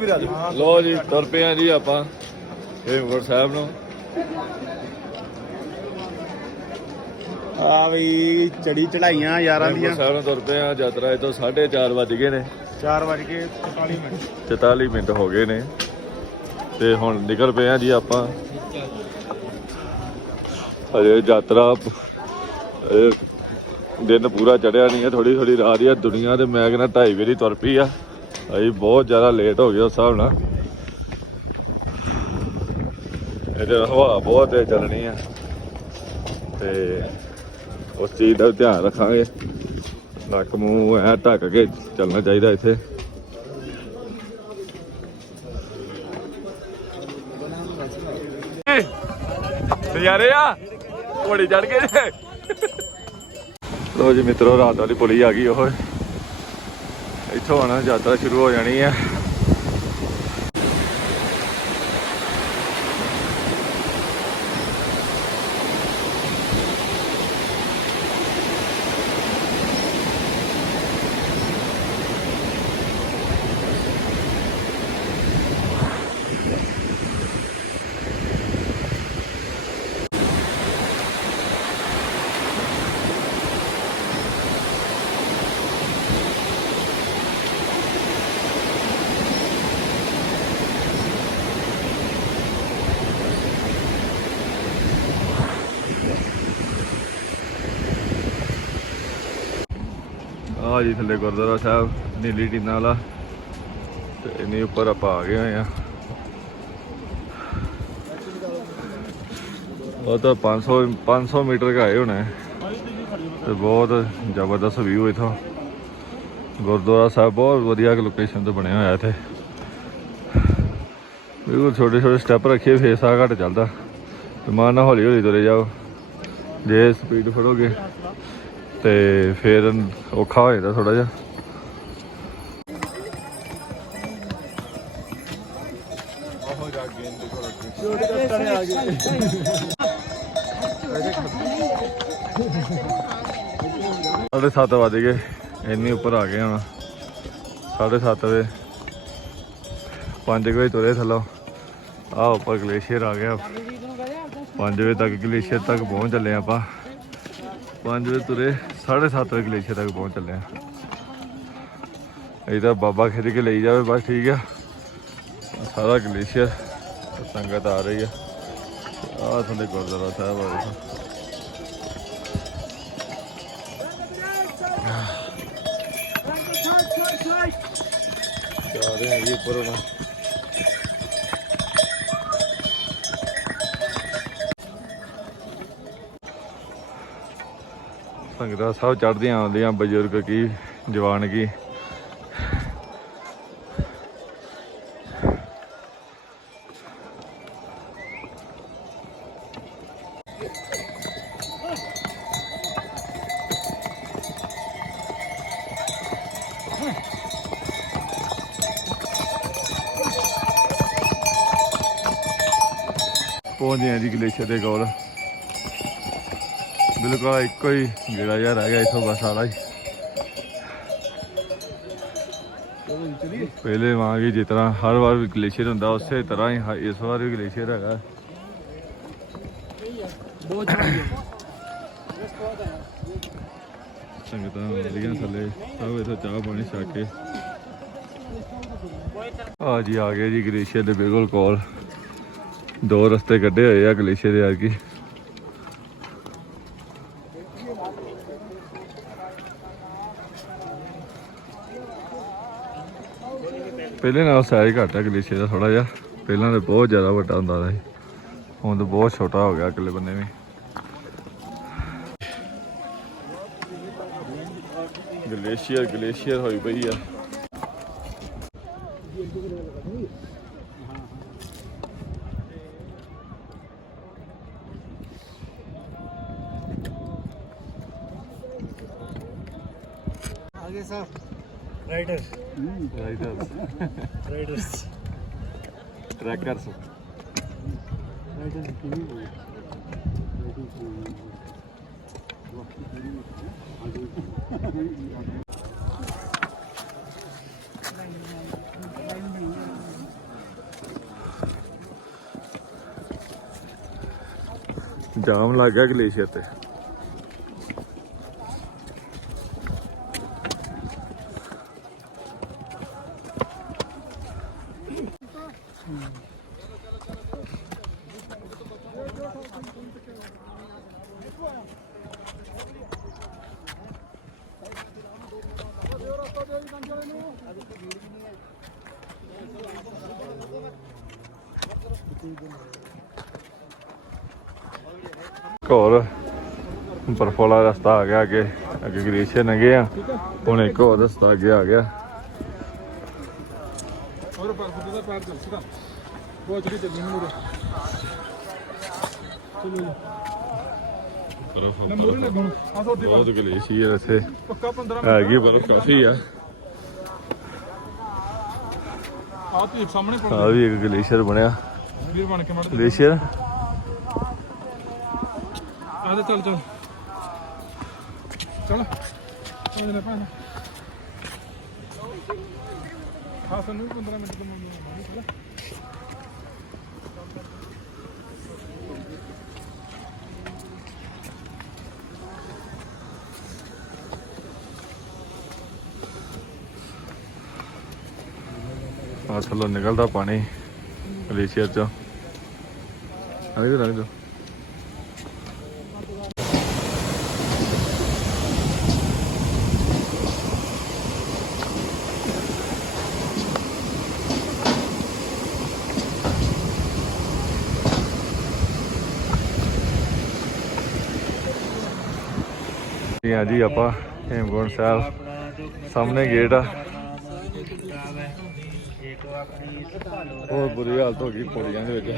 ਲੋ ਜੀ ਤੁਰ ਪਏ ਆ ਜੀ ਆਪਾਂ ਹੇਮਕੁੰਟ ਸਾਹਿਬ ਨੂੰ। ਆ ਵੀ ਚੜੀ ਚੜਾਈਆਂ ਯਾਰਾਂ ਦੀਆਂ। ਹੇਮਕੁੰਟ ਸਾਹਿਬ ਨੂੰ ਤੁਰ ਪਏ ਆ ਯਾਤਰਾ ਇਹ ਤੋਂ 4:30 ਵੱਜ ਗਏ ਨੇ। 4 ਵਜ ਕੇ 44 ਮਿੰਟ। 44 ਮਿੰਟ ਹੋ ਗਏ ਨੇ। ਤੇ ਹੁਣ ਨਿਕਲ ਪਏ ਆ ਜੀ ਆਪਾਂ। ਅਜੇ ਯਾਤਰਾ ਦਿਨ ਪੂਰਾ ਚੜਿਆ ਨਹੀਂ ਹੈ ਥੋੜੀ ਥੋੜੀ ਰਾਤ ਹੀ ਆ ਦੁਨੀਆ ਤੇ ਮੈਂ ਕਹਿੰਦਾ ਢਾਈ ਵਜੇ ਤੁਰ ਪਈ ਆ। ਅਸੀਂ ਬਹੁਤ ਜ਼ਿਆਦਾ ਲੇਟ ਹੋ ਗਏ ਉਸ ਹਿਸਾਬ ਨਾਲ। ਇਹਦੇ ਹਵਾ ਬਹੁਤ ਤੇਜ਼ ਚੱਲਣੀ ਆ। ਤੇ ਉਸ ਚੀਜ਼ ਦਾ ਧਿਆਨ ਰੱਖਾਂਗੇ। ਨੱਕ ਮੂੰਹ ਐ ਢੱਕ ਕੇ ਚੱਲਣਾ ਚਾਹੀਦਾ ਇੱਥੇ। ਨਜ਼ਾਰੇ ਆ? ਘੋੜੀ ਚੜ ਗਏ ਲੋ ਜੀ ਮਿੱਤਰੋ ਰਾਤ ਵਾਲੀ ਪੁਲੀ ਆ ਗਈ ਉਹ ਇੱਥੋਂ ਆਣਾ ਯਾਤਰਾ ਸ਼ੁਰੂ ਹੋ ਜਾਣੀ ਹੈ ਆ ਜੀ ਥੱਲੇ ਗੁਰਦੁਆਰਾ ਸਾਹਿਬ, ਨੀਲੀ ਟੀਨਾ ਵਾਲਾ। ਤੇ ਇੰਨੇ ਉੱਪਰ ਆਪਾਂ ਆ ਗਏ ਹੋਏ ਆ। ਉਹ ਤਾਂ 500 500 ਮੀਟਰ ਦਾ ਆਏ ਹੋਣਾ। ਹੈ। ਤੇ ਬਹੁਤ ਜ਼ਬਰਦਸਤ ਵਿਊ ਇਥੋਂ। ਗੁਰਦੁਆਰਾ ਸਾਹਿਬ ਬਹੁਤ ਵਧੀਆ ਲੋਕੇਸ਼ਨ ਤੇ ਬਣਿਆ ਹੋਇਆ ਇੱਥੇ। ਬਿਲਕੁਲ ਛੋਟੇ ਛੋਟੇ ਸਟੈਪ ਰੱਖੇ, ਫੇਰ ਸਾਹ ਘੱਟ ਚੱਲਦਾ। ਤੇ ਮਾਨ ਨਾਲ ਹੌਲੀ ਹੌਲੀ ਤੁਰੇ ਜਾਓ। ਜੇ ਸਪੀਡ ਫੜੋਗੇ। ਤੇ ਫਿਰ ਔਖਾ ਹੋ ਜਾਂਦਾ ਥੋੜਾ ਜਿਹਾ। ਸਾਢੇ ਸੱਤ ਵੱਜ ਗਏ, ਇੰਨੀ ਉੱਪਰ ਆ ਗਏ ਹੁਣ। ਸਾਢੇ ਸੱਤ ਵਜੇ। 5 ਵਜੇ ਤੁਰੇ ਥੱਲੋਂ। ਆ ਉੱਪਰ ਗਲੇਸ਼ੀਅਰ ਆ ਗਿਆ। 5 ਵਜੇ ਤੱਕ ਗਲੇਸ਼ੀਅਰ ਤੱਕ ਪਹੁੰਚ ਚੱਲੇ ਆਪਾਂ। 5 ਵਜੇ ਤੁਰੇ 7:30 ਵਜੇ ਗਲੇਸ਼ੀਅਰ ਤੱਕ ਪਹੁੰਚ ਚੱਲੇ ਆ। ਇਹ ਤਾਂ ਬਾਬਾ ਖਿੱਚ ਕੇ ਲਈ ਜਾਵੇ, ਬਸ ਠੀਕ ਆ। ਸਾਰਾ ਗਲੇਸ਼ੀਅਰ, ਸੰਗਤ ਆ ਰਹੀ ਆ। ਆ ਥੱਲੇ ਗੁਰਦੁਆਰਾ ਸਾਹਿਬ ਆ ਦੇਖੋ ਜਾ ਰਹੇ ਆ ਜੀ ਉੱਪਰ ਸੰਗਤਾਂ ਸਭ ਚੜ੍ਹਦੀਆਂ ਆਉਂਦੀਆਂ ਬਜ਼ੁਰਗ ਕੀ ਜਵਾਨ ਕੀ। ਪਹੁੰਚੇ ਆ ਜੀ ਗਲੇਸ਼ੀਅਰ ਦੇ ਕੋਲ। ਬਿਲਕੁਲ ਇੱਕੋ ਹੀ ਜਿਹੜਾ ਯਾਰ ਰਹਿ ਗਿਆ ਇਥੋਂ ਬਸ ਆਲਾ ਹੀ। ਪਹਿਲੇ ਵਾਂਗ ਹੀ ਜਿਸ ਤਰ੍ਹਾਂ ਹਰ ਵਾਰ ਵੀ ਗਲੇਸ਼ੀਅਰ ਹੁੰਦਾ, ਉਸੇ ਤਰ੍ਹਾਂ ਹੀ ਇਸ ਵਾਰ ਵੀ ਗਲੇਸ਼ੀਅਰ ਹੈਗਾ। ਸੰਗਤਾਂ ਵਧੀਆ ਥੱਲੇ, ਸਭ ਇਥੋਂ ਚਾਹ ਪਾਣੀ ਛਕ ਕੇ। ਆ ਜੀ ਆ ਗਏ ਜੀ ਗਲੇਸ਼ੀਅਰ ਦੇ ਬਿਲਕੁਲ ਕੋਲ। ਦੋ ਰਸਤੇ ਕੱਢੇ ਹੋਏ ਆ ਗਲੇਸ਼ੀਅਰ ਦੇ ਆਰਕੀ ਪਹਿਲੇ ਨਾਲ ਸਾਈਜ਼ ਘੱਟ ਹੈ ਗਲੇਸ਼ੀਅਰ ਦਾ ਥੋੜਾ ਜਿਹਾ ਪਹਿਲਾਂ ਤਾਂ ਬਹੁਤ ਜ਼ਿਆਦਾ ਵੱਡਾ ਹੁੰਦਾ ਸੀ ਹੁਣ ਤਾਂ ਬਹੁਤ ਛੋਟਾ ਹੋ ਗਿਆ ਅਗਲੇ ਬੰਨੇ ਵੀ ਗਲੇਸ਼ੀਅਰ ਗਲੇਸ਼ੀਅਰ ਹੋਈ ਪਈ ਆ आगे साहब రైడర్ రైడర్స్ రైడర్స్ ట్రాకర్స్ ਜਾਮ ਲੱਗਾ ਗਲੇਸ਼ੀਅਰ ਤੇ ਹੋਰ ਬਰਫ ਵਾਲਾ ਰਸਤਾ ਆ ਗਿਆ ਅੱਗੇ। ਅੱਗੇ ਗਲੇਸ਼ੀਅਰ ਲੰਘੇ ਆ। ਹੁਣ ਇੱਕ ਹੋਰ ਰਸਤਾ ਅੱਗੇ ਆ ਗਿਆ। ਹੋਰ ਪਰ ਫੁੱਟ ਦਾ ਪੈਰ ਚੱਲ ਸਿੱਧਾ ਬਹੁਤ ਚਲੀ ਚੱਲੀ ਹੁਣ। ਚਲੋ ਬਰਫ ਬਹੁਤ ਗਲੇਸ਼ੀਅਰ ਇੱਥੇ ਪੱਕਾ 15 ਹੈਗੀ ਬਰਫ ਕਾਫੀ ਆ। ਆ ਤੀ ਸਾਹਮਣੇ ਆ ਵੀ ਇੱਕ ਗਲੇਸ਼ੀਅਰ ਬਣਿਆ। ਵੀਰ ਬਣ ਕੇ ਮੜ ਗਲੇਸ਼ੀਅਰ। ਆ ਚੱਲ ਚੱਲ। ਚਲ। ਆ ਜਨੇ ਪਾ ਹਾਂ ਸਾਨੂੰ ਵੀ 15 ਮਿੰਟ ਤੋਂ ਮੰਗਦੇ ਆ ਥੱਲੋਂ ਨਿਕਲਦਾ ਪਾਣੀ ਗਲੇਸ਼ੀਅਰ ਚੋਂ। ਆ ਇਹ ਰੱਖ ਦੋ ਜੀ ਆਪਾਂ ਹੇਮਕੁੰਟ ਸਾਹਿਬ। ਸਾਹਮਣੇ ਗੇਟ ਆ। ਬਹੁਤ ਬੁਰੀ ਹਾਲਤ ਹੋ ਗਈ ਪੌੜੀਆਂ ਦੇ ਵਿੱਚ।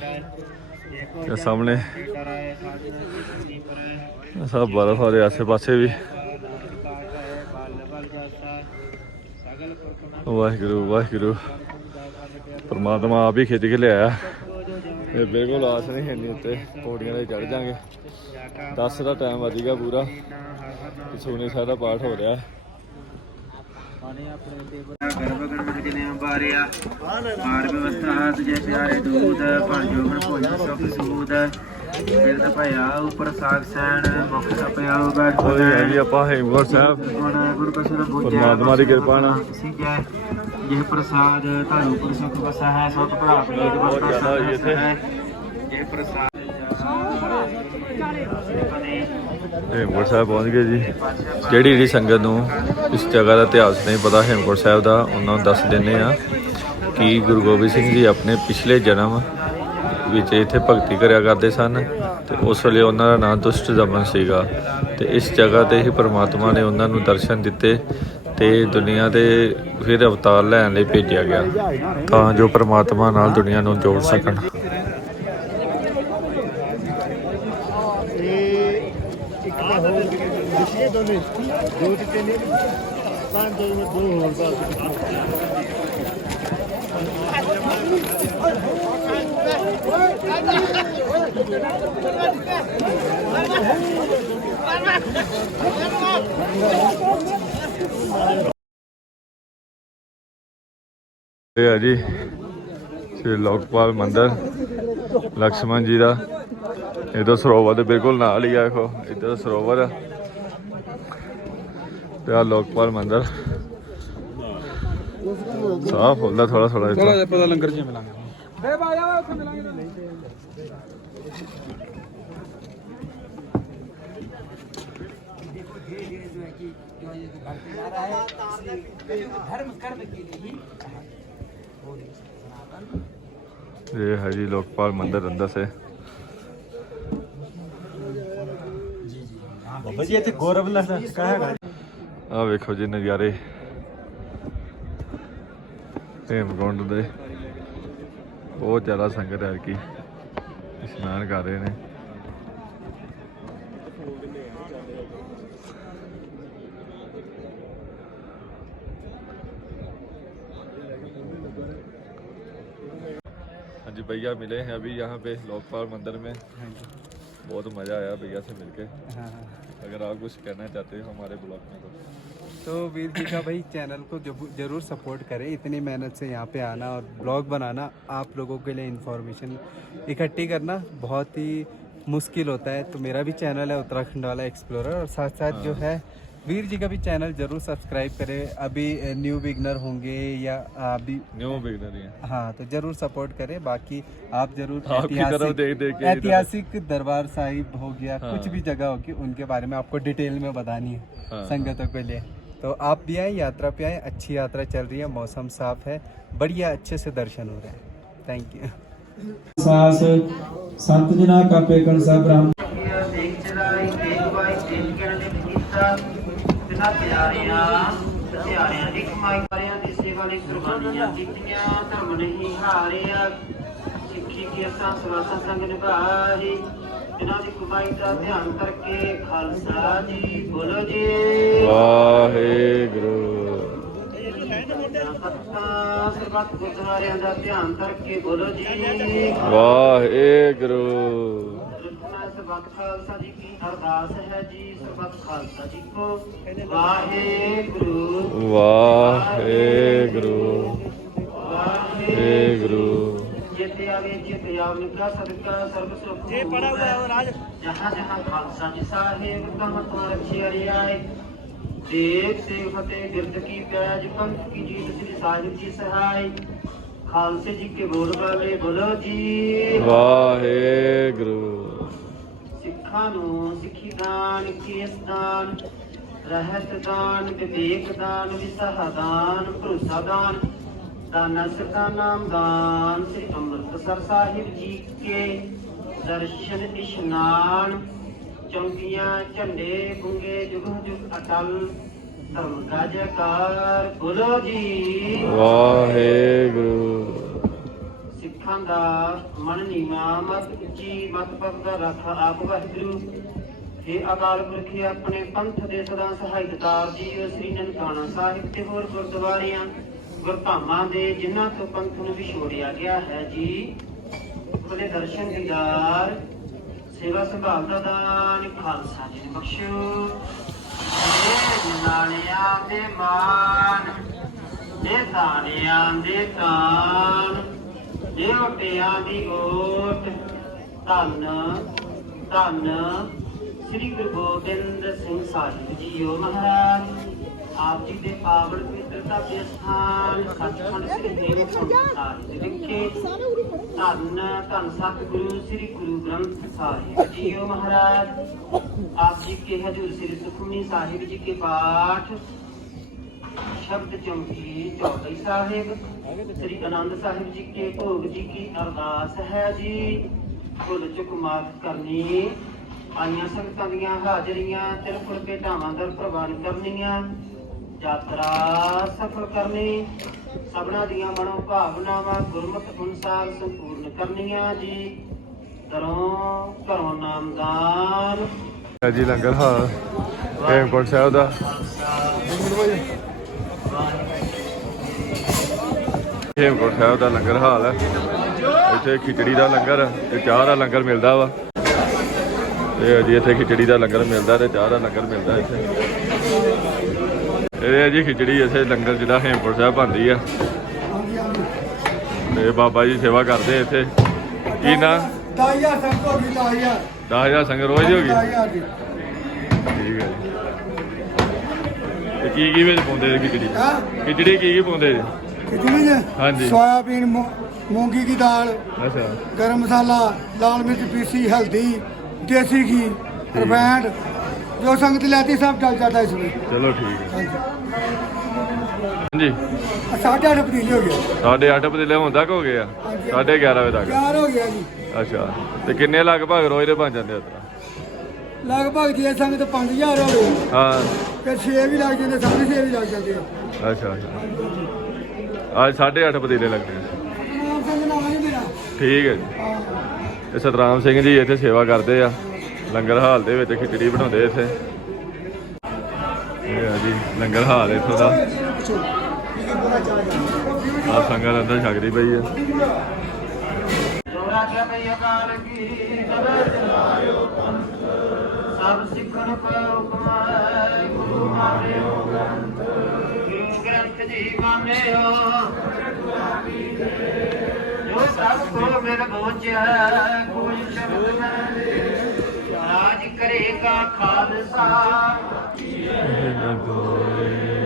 ਤੇ ਸਾਹਮਣੇ ਸਭ ਬਰਫ ਆ ਦੇ ਆਸੇ ਪਾਸੇ ਵੀ। ਵਾਹਿਗੁਰੂ ਵਾਹਿਗੁਰੂ। ਪਰਮਾਤਮਾ ਆਪ ਹੀ ਖਿੱਚ ਕੇ ਲਿਆਇਆ। ਇਹ ਬਿਲਕੁਲ ਆਸ ਨਹੀਂ ਹੈ ਨਹੀਂ ਉੱਤੇ ਪੌੜੀਆਂ ਤੇ ਚੜ ਜਾਾਂਗੇ। 10 ਦਾ ਟਾਈਮ ਵੱਜ ਗਿਆ ਪੂਰਾ। ਤੇ ਸੋਨੇ ਸਾਹਿਬ ਦਾ ਪਾਠ ਹੋ ਰਿਹਾ। ਗਰਭਗਣ ਮਨ ਜਨੇ ਅੰਬਾਰਿਆ ਮਾਰ ਵਿਵਸਥਾ ਤੁਝੇ ਪਿਆਰੇ ਦੂਤ ਭਾਂਜੋ ਮਨ ਭੋਜਨ ਸੁਖ ਸੂਦ ਬਿਰਦ ਭਇਆ ਉਪਰ ਸਾਗ ਸੈਣ ਮੁਖ ਸਪਿਆ ਬੈਠ ਉਹ ਹੈ ਜੀ ਆਪਾਂ ਹੇਮਕੁੰਟ ਸਾਹਿਬ। ਗੁਰ ਕਸ਼ਨ ਬੁਝੈ ਪਰਮਾਤਮਾ ਦੀ ਕਿਰਪਾ ਨਾਲ। ਇਹ ਪ੍ਰਸਾਦ ਧਾਰੂ ਪੁਰ ਸੁਖ ਵਸਾ ਹੈ ਸੁਖ ਭਰਾ ਜ਼ਿਆਦਾ ਜੀ ਇੱਥੇ। ਇਹ ਪ੍ਰਸਾਦ ਹੇਮਕੁੰਟ ਸਾਹਿਬ ਪਹੁੰਚ ਗਏ ਜੀ। ਜਿਹੜੀ ਜਿਹੜੀ ਸੰਗਤ ਨੂੰ ਇਸ ਜਗ੍ਹਾ ਦਾ ਇਤਿਹਾਸ ਨਹੀਂ ਪਤਾ, ਹੇਮਕੁੰਟ ਸਾਹਿਬ ਦਾ, ਉਹਨਾਂ ਨੂੰ ਦੱਸ ਦਿੰਦੇ ਆ ਕਿ ਗੁਰੂ ਗੋਬਿੰਦ ਸਿੰਘ ਜੀ ਆਪਣੇ ਪਿਛਲੇ ਜਨਮ ਵਿੱਚ ਇੱਥੇ ਭਗਤੀ ਕਰਿਆ ਕਰਦੇ ਸਨ ਤੇ ਉਸ ਵੇਲੇ ਉਹਨਾਂ ਦਾ ਨਾਮ ਦੁਸ਼ਟ ਦਮਨ ਸੀਗਾ ਤੇ ਇਸ ਜਗ੍ਹਾ ਤੇ ਹੀ ਪ੍ਰਮਾਤਮਾ ਨੇ ਉਹਨਾਂ ਨੂੰ ਦਰਸ਼ਨ ਦਿੱਤੇ ਤੇ ਦੁਨੀਆ ਦੇ ਫਿਰ ਅਵਤਾਰ ਲੈਣ ਲਈ ਭੇਜਿਆ ਗਿਆ ਤਾਂ ਜੋ ਪ੍ਰਮਾਤਮਾ ਨਾਲ ਦੁਨੀਆ ਨੂੰ ਜੋੜ ਸਕਣ ਇਹ ਇੱਕ ਤਾਂ ਹੋਰ ਪਿਛਲੇ ਦੋਨੇ ਦੋ ਤੇ ਤਿੰਨ ਪੰਜ ਦੋ ਦੋ ਹੋਰ ਬਾਅਦ ਇਹ ਹੈ ਜੀ, ਸ੍ਰੀ ਲੋਕਪਾਲ ਮੰਦਿਰ, ਲਕਸ਼ਮਣ ਜੀ ਦਾ। ਇਹਦਾ ਸਰੋਵਰ ਦੇ ਬਿਲਕੁਲ ਨਾਲ ਹੀ ਆ, ਦੇਖੋ, ਇੱਧਰ ਸਰੋਵਰ ਆ। ਤੇ ਆ ਲੋਕਪਾਲ ਮੰਦਿਰ ਸਾਫ ਹੁੰਦਾ ਥੋੜਾ ਥੋੜਾ ਥੋੜਾ ਇੱਥੇ ਜਿਹਾ ਪਤਾ ਲੰਗਰ ਜੀ ਮਿਲਾਂਗੇ ਬੇ ਬਾਜਾ ਉੱਥੇ ਮਿਲਾਂਗੇ ये है जी लोकपाल मंदिर अंदर से ਬਾਬਾ ਜੀ ਇੱਥੇ ਗੌਰਵ ਲਖਦਾ ਕਹਾਂਗਾ ਆ ਵੇਖੋ ਜੀ ਨਜ਼ਾਰੇ ਹੇਮਕੁੰਡ ਦੇ ਬਹੁਤ ਜ਼ਿਆਦਾ ਸੰਗਤ ਹੈ ਕੀ ਇਸ਼ਨਾਨ ਕਰ ਰਹੇ ਨੇ हाँ जी भैया मिले हैं अभी यहाँ पे लोकपाल मंदिर में बहुत मज़ा आया भैया से मिलके अगर आप कुछ कहना चाहते हो हमारे ब्लॉग में तो। तो वीर जी का भाई चैनल को ज़रूर सपोर्ट करें इतनी मेहनत से यहाँ पे आना और ब्लॉग बनाना आप लोगों के लिए इन्फॉर्मेशन इकट्ठी करना बहुत ही मुश्किल होता है। तो मेरा भी चैनल है उत्तराखंड वाला एक्सप्लोरर और साथ साथ जो है वीर जी का भी चैनल ज़रूर सब्सक्राइब करें। अभी न्यू बिगनर होंगे या अभी न्यू बिगनर हाँ तो ज़रूर सपोर्ट करें। बाकी आप ज़रूर ऐतिहासिक दरबार साहिब हो गया हाँ। कुछ भी जगह होगी उनके बारे में आपको डिटेल में बतानी है हाँ। संगतों के लिए। तो आप भी आए यात्रा पे आए अच्छी यात्रा चल रही है मौसम साफ़ है बढ़िया अच्छे से दर्शन हो रहे हैं। थैंक यू सात जना का ਤਿਨਾ ਪਿਆਰਿਆਂ ਪਿਆਰਿਆਂ ਦੀ ਕਮਾਈ ਕਰਿਆ ਦੀ ਸੇਵਾ ਲਈ ਕੁਰਬਾਨੀਆਂ ਦਿੱਤੀਆਂ ਧਰਮ ਨਹੀਂ ਹਾਰਿਆ। ਸਿੱਖੀ ਕੀ ਅਸਾਂ ਸਵਾਸਾਂ ਸੰਗ ਨਿਭਾਈ ਤਿਨਾਂ ਦੀ ਕਮਾਈ ਦਾ ਧਿਆਨ ਕਰਕੇ ਖਾਲਸਾ ਜੀ ਬੋਲੋ ਜੀ। ਵਾਹਿਗੁਰੂ। ਸਰਬੱਤ ਗੁਰਦੁਆਰਿਆਂ ਦਾ ਧਿਆਨ ਕਰਕੇ ਬੋਲੋ ਜੀ। ਵਾਹਿਗੁਰੂ। ਸਰਬੱਤ ਖਾਲਸਾ ਜੀ ਕੀ ਅਰਦਾਸ ਹੈ ਜੀ ਸਰਬੱਤ ਖਾਲਸਾ ਜੀ ਕੋ ਵਾਹਿਗੁਰੂ ਵਾਹਿਗੁਰੂ ਵਾਹਿਗੁਰੂ ਵਾਹਿਗੁਰੂ ਜਿਤੇ ਆਵੇ ਜਿਤੇ ਆਵਨ ਕਾ ਸਦਕਾ ਸਰਬ ਸੁਖ ਜੇ ਪੜਾ ਹੋਇਆ ਰਾਜ ਜਹਾਂ ਜਹਾਂ ਖਾਲਸਾ ਜੀ ਸਾਹਿਬ ਤਮ ਤੁਮ ਰਖੀ ਅਰਿਆਏ ਦੇਖ ਸੇ ਫਤਿਹ ਗਿਰਦ ਕੀ ਪੈਜ ਪੰਥ ਕੀ ਜੀਤ ਸ੍ਰੀ ਸਾਹਿਬ ਜੀ ਸਹਾਈ ਖਾਲਸੇ ਜੀ ਕੇ ਬੋਲ ਬਾਲੇ ਬੋਲੋ ਜੀ ਵਾਹਿਗੁਰੂ ਸਿੱਖਾਂ ਨੂੰ, ਸਿੱਖੀ ਦਾਨ, ਕੇਸ ਦਾਨ, ਰਹਿਤ ਦਾਨ, ਵਿਵੇਕ ਦਾਨ, ਵਿਸਹ ਦਾਨ, ਭਰੋਸਾ ਦਾਨ, ਦਾਨਾ ਸਰਦਾ ਨਾਮ ਦਾਨ, ਸ੍ਰੀ ਅੰਮ੍ਰਿਤਸਰ ਸਾਹਿਬ ਜੀ ਕੇ ਦਰਸ਼ਨ ਇਸ਼ਨਾਨ, ਚੌਂਕੀਆਂ, ਝੰਡੇ, ਗੁੰਗੇ ਜੁਗ ਜੁਗ ਅਟਲ ਧਰਮ ਕਾ ਜੈਕਾਰ, ਬੋਲੋ ਜੀ। ਵਾਹਿਗੁਰੂ। ਸਿੱਖਾਂ ਮਨ ਨੀਵਾ, ਮਤ ਉੱਚੀ, ਮਤ ਪਰਦਾ ਰੱਖ ਆਪ ਵਾਹਿਗੁਰੂ। हे ਅਕਾਲ ਪੁਰਖ, ਆਪਣੇ ਪੰਥ ਦੇ ਸਦਾ ਸਹਾਇਤਕਾਰ ਜੀ ਸ੍ਰੀ ਨਨਕਾਣਾ ਸਾਹਿਬ ਤੇ ਹੋਰ ਗੁਰਦੁਆਰਿਆਂ, ਗੁਰਧਾਮਾਂ ਦੇ, ਜਿਨ੍ਹਾਂ ਤੋਂ ਪੰਥ ਨੂੰ ਵਿਛੋੜਿਆ ਗਿਆ ਹੈ ਜੀ। ਉਹਦੇ ਦਰਸ਼ਨ ਦੀਦਾਰ, ਸੇਵਾ ਸੰਭਾਲ ਦਾ ਦਾਨ, ਖਾਲਸਾ ਜੀ ਨੂੰ ਬਖਸ਼ੋ ਨਾਲਿਆਂ ਦੇ ਮਾਨ ਇਹ ਦਾਣਿਆਂ ਦੇ ਤਾਨ ਇਹ ਓਟਿਆਂ ਦੀ ਓਟ ਧੰਨ ਧੰਨ, ਸ੍ਰੀ ਗੁਰੂ ਗੋਬਿੰਦ ਸਿੰਘ ਸਾਹਿਬ ਜੀਓ ਮਹਾਰਾਜ, ਆਪ ਜੀ ਦੇ ਪਾਵਨ ਪਵਿੱਤਰਤਾ ਦੇ ਸਥਾਨ ਸੱਚਖੰਡ ਸ੍ਰੀ ਹੇਮਕੁੰਟ ਸਾਹਿਬ ਵਿਖੇ ਧੰਨ ਧੰਨ ਸਤਿਗੁਰੂ ਸ੍ਰੀ ਗੁਰੂ ਗ੍ਰੰਥ ਸਾਹਿਬ ਜੀਓ ਮਹਾਰਾਜ। ਆਪ ਜੀ ਕੇ ਹਜੂਰ ਸ੍ਰੀ ਸੁਖਮਨੀ ਸਾਹਿਬ ਜੀ ਕੇ ਪਾਠ ਸ਼ਬਦ ਚੌਂਕੀ ਚੌਧਰੀ ਸਾਹਿਬ ਸ੍ਰੀ ਆਨੰਦ ਸਾਹਿਬ ਜੀ ਕੇ ਭੋਗ ਜੀ ਕੀ ਅਰਦਾਸ ਹੈ ਜੀ। ਭੁੱਲ ਚੁੱਕ ਮਾਫ ਕਰਨੀ ਆਈਆਂ ਸੰਗਤਾਂ ਦੀਆਂ ਹਾਜ਼ਰੀਆਂ ਤਿਰਪੁਰ ਭੇਟਾਵਾਂ ਦਰ ਪ੍ਰਵਾਨ ਕਰਨੀਆਂ ਯਾਤਰਾ ਸਫਲ ਕਰਨੀ ਸਭਨਾ ਦੀਆਂ ਮਨੋ ਭਾਵਨਾਵਾਂ ਗੁਰਮਤਿ ਅਨੁਸਾਰ ਸੰਪੂਰਨ ਕਰਨੀਆਂ ਜੀ। ਦਰੋਂ ਘਰੋਂ ਨਾਮਦਾਨ। ਜੀ ਲੰਗਰ ਹਾਲ ਹੇਮਕੁੰਟ ਸਾਹਿਬ ਦਾ। ਹੇਮਕੁੰਟ ਸਾਹਿਬ ਦਾ ਲੰਗਰ ਹਾਲ ਹੈ। ਇੱਥੇ ਖਿਚੜੀ ਦਾ ਲੰਗਰ ਤੇ ਚਾਹ ਦਾ ਲੰਗਰ ਮਿਲਦਾ ਵਾ। ਤੇ ਜੀ ਇੱਥੇ ਖਿਚੜੀ ਦਾ ਲੰਗਰ ਮਿਲਦਾ ਤੇ ਚਾਹ ਦਾ ਲੰਗਰ ਮਿਲਦਾ ਇੱਥੇ। ਇਹ ਹੈ ਜੀ ਖਿਚੜੀ ਇੱਥੇ ਲੰਗਰ ਜਿਹੜਾ ਹੇਮਕੁੰਟ ਸਾਹਿਬ ਬਣਦੀ ਆ। ਤੇ ਬਾਬਾ ਜੀ ਸੇਵਾ ਕਰਦੇ ਇੱਥੇ। ਕੀ ਨਾ? 10000 ਸੰਗ ਹੋ ਗਈ 10000 10000 ਸੰਗਤ ਰੋਜ਼ ਹੋ ਗਈ। 10000 ਦੀ ਠੀਕ ਹੈ ਜੀ। ਕੀ ਕੀ ਵਿੱਚ ਪਾਉਂਦੇ ਖਿਚੜੀ? ਖਿਚੜੀ ਕੀ ਕੀ ਪਾਉਂਦੇ ਜੀ? ਕਿਤਨੀ ਜੇ ਹਾਂਜੀ। ਸੋਇਆਬੀਨ ਮੂ- ਮੂੰਗੀ ਦੀ ਦਾਲ ਅੱਛਾ ਗਰਮ ਮਸਾਲਾ ਲਾਲ ਮਿਰਚ ਪੀਸੀ ਹਲਦੀ देसी घी रिफाइंड जो संगत लेती सब डल जाता है इसमें ਚਲੋ ਠੀਕ ਹੈ ਹਾਂਜੀ साढ़े आठ पतीले हो गया ਸਾਢੇ 8 ਵਜੇ ਹੁਣ ਤੱਕ ਹੋ ਗਏ ਆ ਸਾਢੇ 11 ਵਜੇ ਤੱਕ चार हो गया जी ਅੱਛਾ ਤੇ ਕਿੰਨੇ ਲਗਭਗ ਰੋਜ਼ ਦੇ ਬਣ ਜਾਂਦੇ ਉਤਰਾ लगभग जे संगत पाँच हजार हो गए ਹਾਂ फिर छे भी लग जाते साढ़े छे भी लग जाते हैं ਅੱਛਾ ਅੱਛਾ ਅੱਜ 8:30 ਬਦੇਲੇ ਲੱਗਣੇ ਆ। ਠੀਕ ਹੈ ਜੀ। ਇਹ ਸਤਰਾਮ ਸਿੰਘ ਜੀ ਇੱਥੇ ਸੇਵਾ ਕਰਦੇ ਆ। ਲੰਗਰ ਹਾਲ ਦੇ ਵਿੱਚ ਖਿਚੜੀ ਬਣਾਉਂਦੇ ਇੱਥੇ। ਇਹ ਆ ਜੀ, ਲੰਗਰ ਹਾਲ ਇੱਥੋਂ ਦਾ। ਆ ਸੰਗਤ ਅੰਦਰ ਛਕਦੀ ਪਈ ਆ। ਸਭ ਸਿੱਖਣ ਕੋ ਹੁਕਮ ਹੈ, ਗੁਰੂ ਮਾਰਿਓ ਗ੍ਰੰਥ ਜੀ ਸਭ ਕੋ ਬਿਲ ਬੋਝਿਆ ਕੋਈ ਸ਼ਬਦ ਮੈਂ ਰਾਜ ਕਰੇਗਾ ਖਾਲਸਾ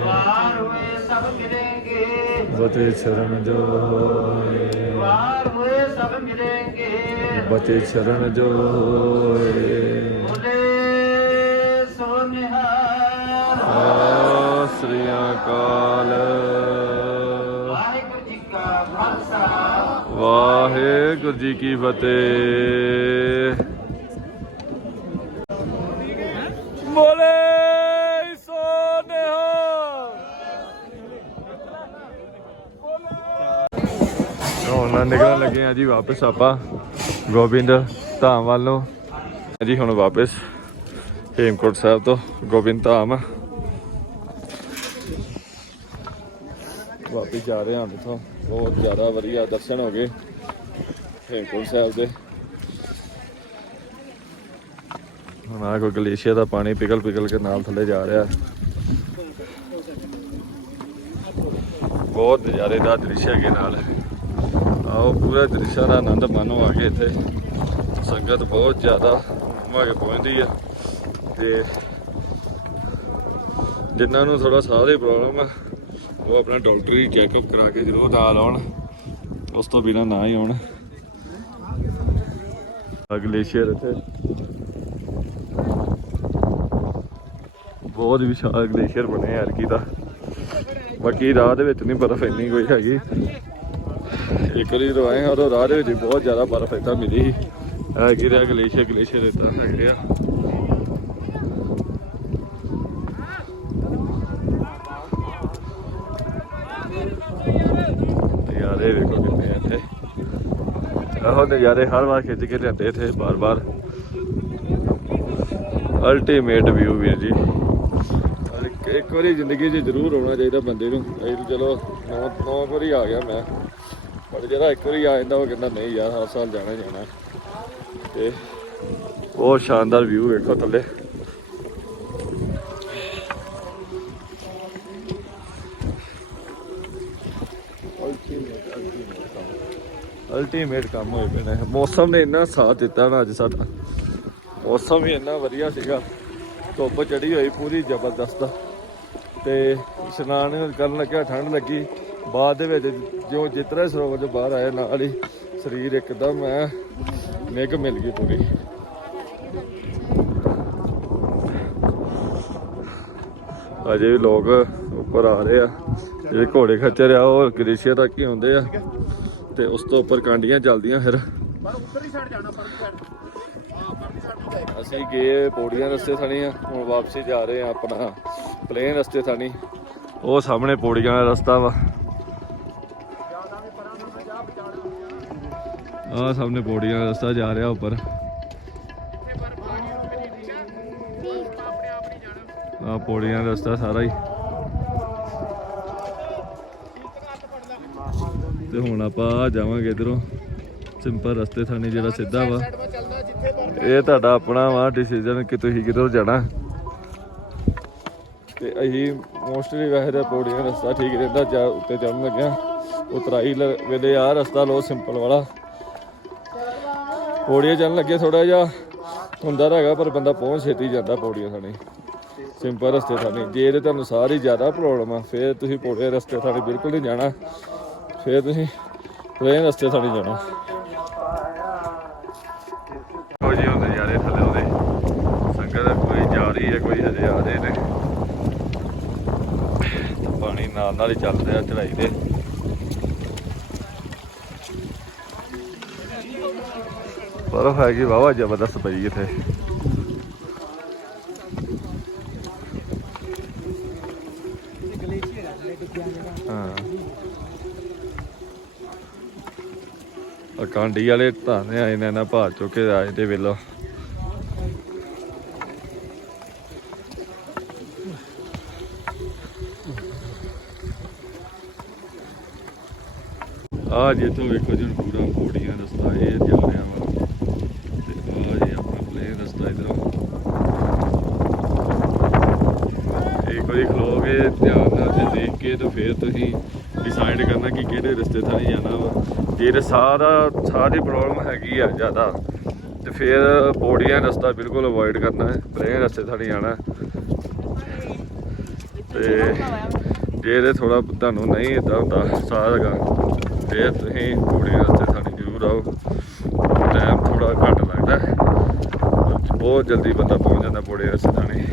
ਵਾਰ ਹੋਏ ਸਭ ਮਿਲेंगे ਬਤੇ ਚਰਨ ਜੋਏ। ਵਾਰ ਹੋਏ ਸਭ ਮਿਲेंगे ਬਤੇ ਚਰਨ ਜੋਏ। ਬੋਲੇ ਸੋ ਨਿਹਾਲ ਸਤਿ ਸ੍ਰੀ ਅਕਾਲ। ਵਾਹਿਗੁਰੂ ਜੀ ਕਾ ਖਾਲਸਾ। ਵਾਹਿਗੁਰੂ ਜੀ ਕੀ ਫਤਿਹ। ਬੋਲੇ ਹੁਣ ਨਿਕਲਣ ਲੱਗੇ ਆ ਜੀ ਵਾਪਸ ਆਪਾਂ ਗੋਬਿੰਦ ਧਾਮ ਵੱਲ ਜੀ ਹੁਣ ਵਾਪਸ ਹੇਮਕੋਟ ਸਾਹਿਬ ਤੋਂ ਗੋਬਿੰਦ ਧਾਮ ਵਾਪਸ ਜਾ ਰਹੇ ਹਾਂ ਇੱਥੋਂ ਬਹੁਤ ਜ਼ਿਆਦਾ ਵਧੀਆ ਦਰਸ਼ਨ ਹੋ ਗਏ ਹੇਮਕੁੰਟ ਸਾਹਿਬ ਦੇ। ਹੁਣ ਆ ਕੋਈ ਗਲੇਸ਼ੀਆ ਦਾ ਪਾਣੀ ਪਿਘਲ ਪਿਘਲ ਕੇ ਨਾਲ ਥੱਲੇ ਜਾ ਰਿਹਾ। ਬਹੁਤ ਨਜ਼ਾਰੇ ਦਾ ਦ੍ਰਿਸ਼ ਹੈਗੇ ਨਾਲ। ਆਓ, ਪੂਰਾ ਦ੍ਰਿਸ਼ਾਂ ਦਾ ਆਨੰਦ ਮਾਣੋ ਆ ਕੇ ਇੱਥੇ। ਸੰਗਤ ਬਹੁਤ ਜ਼ਿਆਦਾ ਘੁਮਾ ਕੇ ਪਹੁੰਚਦੀ ਆ। ਤੇ ਜਿਨ੍ਹਾਂ ਨੂੰ ਥੋੜਾ ਸਾਹ ਦੀ ਪ੍ਰੋਬਲਮ ਆ ਉਹ ਆਪਣਾ ਡਾਕਟਰੀ ਚੈੱਕਅਪ ਕਰਾ ਕੇ ਜ਼ਰੂਰ ਨਾਲ ਆਉਣ। ਉਸ ਤੋਂ ਬਿਨਾ ਨਾ ਹੀ ਆਉਣ। ਗਲੇਸ਼ੀਅਰ ਇੱਥੇ। ਬਹੁਤ ਵਿਸ਼ਾਲ ਗਲੇਸ਼ੀਅਰ ਬਣੇ ਯਾਰ ਕੀ ਦਾ ਬਾਕੀ ਰਾਹ ਦੇ ਵਿੱਚ ਨਹੀਂ ਬਰਫ਼ ਇੰਨੀ ਕੋਈ ਹੈਗੀ। ਇੱਕ ਵਾਰੀ ਰਵਾਏ ਉਹ ਰਾਹ ਦੇ ਵਿੱਚ ਬਹੁਤ ਜ਼ਿਆਦਾ ਬਰਫ਼ ਇੱਦਾਂ ਮਿਲੀ ਸੀ। ਇਹ ਰਿਹਾ ਗਲੇਸ਼ੀਅਰ ਗਲੇਸ਼ੀਅਰ ਇੱਦਾਂ ਹੈਗੇ ਆ ਨਜ਼ਾਰੇ ਵੇਖੋ ਕਿੰਨੇ ਆ ਇੱਥੇ ਇਹੋ ਨਜ਼ਾਰੇ ਹਰ ਵਾਰ ਖਿੱਚ ਕੇ ਲਿਆਂਦੇ ਇੱਥੇ ਬਾਰ-ਬਾਰ ਅਲਟੀਮੇਟ ਵਿਊ ਵੀਰ ਜੀ। ਇੱਕ- ਵਾਰੀ ਜ਼ਿੰਦਗੀ 'ਚ ਜ਼ਰੂਰ ਆਉਣਾ ਚਾਹੀਦਾ ਬੰਦੇ ਨੂੰ। ਇਹ ਚਲੋ ਨੌ ਨੌ ਵਾਰੀ ਆ ਗਿਆ ਮੈਂ। ਪਰ ਜਿਹੜਾ ਇੱਕ ਵਾਰੀ ਆ ਜਾਂਦਾ ਉਹ ਕਹਿੰਦਾ ਨਹੀਂ ਯਾਰ ਹਰ ਸਾਲ ਜਾਣਾ ਜਾਣਾ। ਤੇ ਬਹੁਤ ਸ਼ਾਨਦਾਰ ਵਿਊ ਵੇਖੋ ਥੱਲੇ। ਅਲਟੀਮੇਟ ਕੰਮ ਹੋਏ ਪਏ ਨੇ। ਮੌਸਮ ਨੇ ਇੰਨਾ ਸਾਥ ਦਿੱਤਾ ਨਾ ਅੱਜ ਸਾਡਾ। ਮੌਸਮ ਵੀ ਇੰਨਾ ਵਧੀਆ ਸੀਗਾ। ਧੁੱਪ ਚੜੀ ਹੋਈ ਪੂਰੀ ਜ਼ਬਰਦਸਤ। ਤੇ ਇਸ਼ਨਾਨ ਕਰਨ ਲੱਗਿਆ, ਠੰਡ ਲੱਗੀ। ਬਾਅਦ ਦੇ ਵਿੱਚ ਜਿਉਂ ਜਿਤਨਾ ਸਰੋਵਰ ਤੋਂ ਬਾਹਰ ਆਇਆ, ਨਾਲ ਹੀ ਸਰੀਰ ਇੱਕਦਮ, ਐ, ਨਿੱਘ ਮਿਲ ਗਈ ਪੂਰੀ। ਅਜੇ ਵੀ ਲੋਕ ਉੱਪਰ ਆ ਰਹੇ ਆ। ਜਿਹੜੇ ਘੋੜੇ ਖੱਚਰ ਆ ਉਹ ਗ੍ਰੇਸ਼ੀਆ ਤੱਕ ਹੀ ਹੁੰਦੇ ਆ। ਤੇ ਉਸ ਤੋਂ ਉੱਪਰ ਕਾਂਡੀਆਂ ਚੱਲਦੀਆਂ ਫਿਰ। ਅਸੀਂ ਗਏ ਪੌੜੀਆਂ ਰਸਤੇ ਥਾਣੀ ਆ ਹੁਣ ਵਾਪਸੀ ਜਾ ਰਹੇ ਆ ਆਪਣਾ ਪਲੇਨ ਰਸਤੇ ਥਾਣੀ। ਉਹ ਸਾਹਮਣੇ ਪੌੜੀਆਂ ਦਾ ਰਸਤਾ ਵਾ। ਆ ਸਾਹਮਣੇ ਪੌੜੀਆਂ ਦਾ ਰਸਤਾ ਜਾ ਰਿਹਾ ਉੱਪਰ। ਆ। ਪੌੜੀਆਂ ਦਾ ਰਸਤਾ ਸਾਰਾ ਹੀ। ਤੇ ਹੁਣ ਆਪਾਂ ਜਾਵਾਂਗੇ ਇਧਰੋਂ। ਸਿੰਪਲ ਰਸਤੇ ਥਾਣੀ ਜਿਹੜਾ ਸਿੱਧਾ ਵਾ। ਇਹ ਤੁਹਾਡਾ ਆਪਣਾ ਵਾ ਡਿਸੀਜਨ ਕਿ ਤੁਸੀਂ ਕਿੱਧਰ ਜਾਣਾ। ਤੇ ਅਸੀਂ ਮੋਸਟਲੀ ਵੈਸੇ ਤਾਂ ਪੌੜੀਆਂ ਰਸਤਾ ਠੀਕ ਰਹਿੰਦਾ ਜਾ ਉੱਤੇ ਚੜਨ ਲੱਗਿਆ। ਉਤਰਾਈ ਵੇਲੇ ਆ ਰਸਤਾ ਲੋ ਸਿੰਪਲ ਵਾਲਾ। ਪੌੜੀਆਂ ਚੜਨ ਲੱਗੇ ਥੋੜਾ ਜਿਹਾ। ਹੁੰਦਾ ਤਾਂ ਹੈਗਾ ਪਰ ਬੰਦਾ ਪਹੁੰਚ ਛੇਤੀ ਜਾਂਦਾ ਪੌੜੀਆਂ ਥਾਣੀ। ਸਿੰਪਲ ਰਸਤੇ ਥਾਣੀ। ਜੇ ਤੇ ਤੁਹਾਨੂੰ ਸਾਰੀ ਜ਼ਿਆਦਾ ਪ੍ਰੋਬਲਮ ਆ ਫਿਰ ਤੁਸੀਂ ਪੌੜੀਆਂ ਰਸਤੇ ਥਾਣੀ ਬਿਲਕੁਲ ਨਹੀਂ ਜਾਣਾ। ਫਿਰ ਤੁਸੀਂ ਪਲੇਨ ਰਸਤੇ ਥਾਣੀ ਜਾਣਾ। ਕੋਈ ਜੀ ਹੁੰਦੇ ਯਾਰੇ ਥੱਲੇ ਉਹਦੇ ਸੰਗਤ ਕੋਈ ਜਾ ਰਹੀ ਹੈ, ਕੋਈ ਹਜੇ ਆ ਰਹੇ ਨੇ। ਪਾਣੀ ਨਾਲ ਨਾਲ ਹੀ ਚੱਲ ਰਿਹਾ ਚੜਾਈ ਦੇ ਬਰਫ਼ ਹੈਗੀ ਵਾਵਾ ਜ਼ਬਰਦਸਤ ਪਈ ਇੱਥੇ। ਕਾਂਡੀ ਵਾਲੇ ਧਾਨੇ ਆਏ ਨੇ ਨਾ ਭਾਰ ਚੁੱਕੇ ਆਏ ਤੇ ਵੇਲੋ ਆ ਜੇ ਤੋਂ ਵੇਖੋ ਜੀ, ਪੂਰਾ ਪੌੜੀਆਂ ਰਸਤਾ ਇਹ ਜਾ ਰਿਹਾ ਵਾ। ਤੇ ਆ ਜੀ ਆਪਣਾ ਪਲੇਨ ਰਸਤਾ ਇਧਰੋਂ। ਇੱਕ ਵਾਰੀ ਖਲੋ ਧਿਆਨ ਨਾਲ ਤੇ ਦੇਖ ਕੇ ਤੇ ਫਿਰ ਤੁਸੀਂ ਡਿਸਾਈਡ ਕਰਨਾ ਕਿ ਕਿਹੜੇ ਰਸਤੇ ਥਾਣੀ ਜਾਣਾ ਵਾ। ਜੇ ਤੇ ਸਾਰਾ ਸਾਰੀ ਪ੍ਰੋਬਲਮ ਹੈਗੀ ਆ ਜ਼ਿਆਦਾ, ਤੇ ਫਿਰ ਪੌੜੀਆਂ ਰਸਤਾ ਬਿਲਕੁਲ ਅਵੋਇਡ ਕਰਨਾ ਹੈ ਪਲੇਨ ਰਸਤੇ ਥਾਣੀ ਜਾਣਾ ਹੈ। ਤੇ ਜੇ ਤੇ ਥੋੜਾ ਤੁਹਾਨੂੰ ਨਹੀਂ ਇਦਾਂ ਹੁੰਦਾ ਸਾਹ ਹੈਗਾ। ਫਿਰ ਤੁਸੀਂ ਪੌੜੀਆਂ ਰਸਤੇ ਥਾਣੀ ਜ਼ਰੂਰ ਆਓ। ਟਾਈਮ ਥੋੜਾ ਘੱਟ ਲੱਗਦਾ ਬਹੁਤ ਜਲਦੀ ਬੰਦਾ ਪਹੁੰਚ ਜਾਂਦਾ ਪੌੜੀਆਂ ਰਸਤੇ ਥਾਣੀ